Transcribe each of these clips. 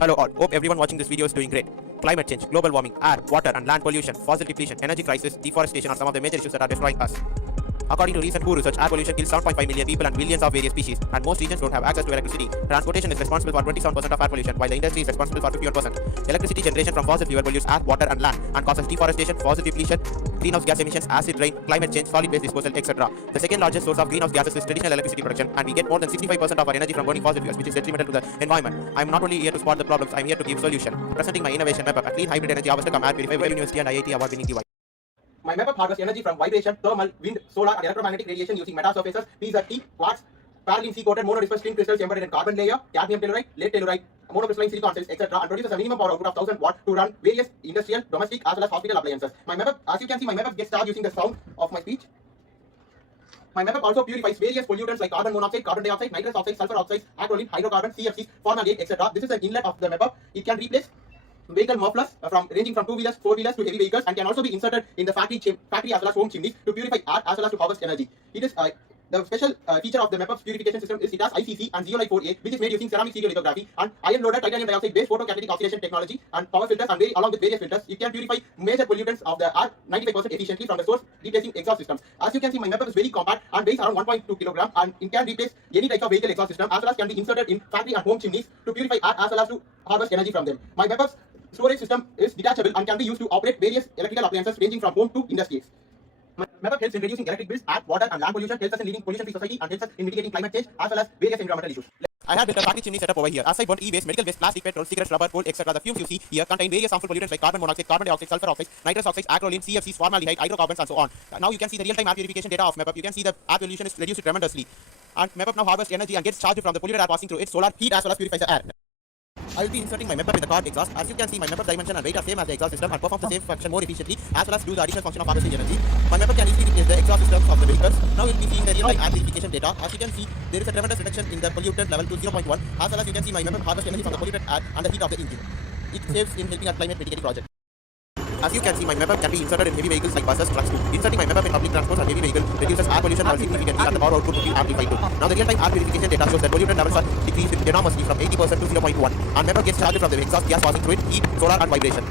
Hello all, hope everyone watching this video is doing great. Climate change, global warming, air, water and land pollution, fossil depletion, energy crisis, deforestation are some of the major issues that are destroying us. According to recent WHO research, air pollution kills 7.5 million people and billions of various species, and most regions don't have access to electricity. Transportation is responsible for 27% of air pollution, while the industry is responsible for 51%. Electricity generation from fossil fuel pollutes air, water and land, and causes deforestation, fossil depletion, greenhouse gas emissions, acid rain, climate change, solid waste disposal, etc. The second largest source of greenhouse gases is traditional electricity production, and we get more than 65% of our energy from burning fossil fuels, which is detrimental to the environment. I am not only here to spot the problems, I am here to give solution. Presenting my innovation MEPAP, a clean hybrid energy harvester cum air purifier, University and IIT award-winning device. My MEPAP harvests energy from vibration, thermal, wind, solar, and electromagnetic radiation using metasurfaces, PZT, quartz, parylene C-coated monodisperse thin crystals embedded in carbon layer, cadmium telluride, lead telluride, monocrystalline silicon cells, etc., and produces a minimum power output of 1000 watts to run various industrial, domestic, as well as hospital appliances. My MEPAP, as you can see, my MEPAP gets charged using the sound of my speech. My MEPAP also purifies various pollutants like carbon monoxide, carbon dioxide, nitrous oxide, sulfur oxides, acrolein, hydrocarbon, CFCs, formaldehyde, etc. This is the inlet of the MEPAP. It can replace vehicle mufflers ranging from 2-wheelers, 4-wheelers to heavy vehicles, and can also be inserted in the factory as well as home chimneys to purify air as well as to harvest energy. It is the special feature of the MEPAP's purification system is it has ICC and zeolite 4A, which is made using ceramic stereolithography and iron-loaded titanium dioxide based photocatalytic oxidation technology and power filters, and along with various filters, it can purify major pollutants of the air 95% efficiently from the source, replacing exhaust systems. As you can see, my MEPAP is very compact and weighs around 1.2 kg, and it can replace any type of vehicle exhaust system as well as can be inserted in factory and home chimneys to purify air as well as to harvest energy from them. My MEPAP's storage system is detachable and can be used to operate various electrical appliances ranging from home to industries. MEPAP helps in reducing electric bills, air, water and land pollution, helps us in leading pollution-free society, and helps us in mitigating climate change as well as various environmental issues. I have built a factory chimney setup over here. As I burn e-waste, medical waste, plastic, petrol, cigarettes, rubber, coal, etc., the fumes you see here contain various harmful pollutants like carbon monoxide, carbon dioxide, sulfur oxides, nitrous oxides, acrolein, CFCs, formaldehyde, hydrocarbons, and so on. Now you can see the real-time air purification data of MEPAP. You can see the air pollution is reduced tremendously. And MEPAP now harvests energy and gets charged from the polluted air passing through its solar heat as well as purifies the air. I will be inserting my MEPAP in the car exhaust. As you can see, my MEPAP dimension and weight are same as the exhaust system and performs the same function more efficiently as well as do the additional function of harvesting energy. My MEPAP can easily replace the exhaust systems of the vehicles. Now we will be seeing the real-time air purification data. As you can see, there is a tremendous reduction in the pollutant level to 0.1, as well as you can see my MEPAP harvests energy from the polluted air and the heat of the engine. It saves in helping our climate mitigating project. As you can see, my MEPAP can be inserted in heavy vehicles like buses, trucks too. Inserting my MEPAP in public transport and heavy vehicles reduces air pollution level significantly and the power output will be amplified too. Now the real-time air purification data shows that pollutant levels are decreased enormously from 80% to 0.1, and MEPAP gets charged from the exhaust gas passing through it, heat, solar and vibration.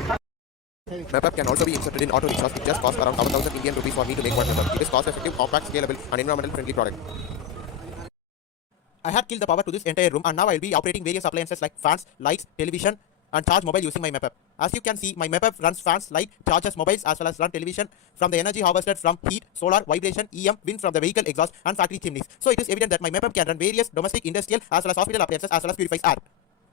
MEPAP can also be inserted in auto rickshaws. It just costs around 7,000 Indian rupees for me to make one MEPAP. It is cost-effective, compact, scalable and environmental friendly product. I had killed the power to this entire room, and now I will be operating various appliances like fans, lights, television, and charge mobile using my MEPAP. As you can see, my MEPAP runs fans, light, charges mobiles as well as run television from the energy harvested from heat, solar, vibration, EM, wind from the vehicle exhaust and factory chimneys. So it is evident that my MEPAP can run various domestic, industrial as well as hospital appliances as well as purifies air.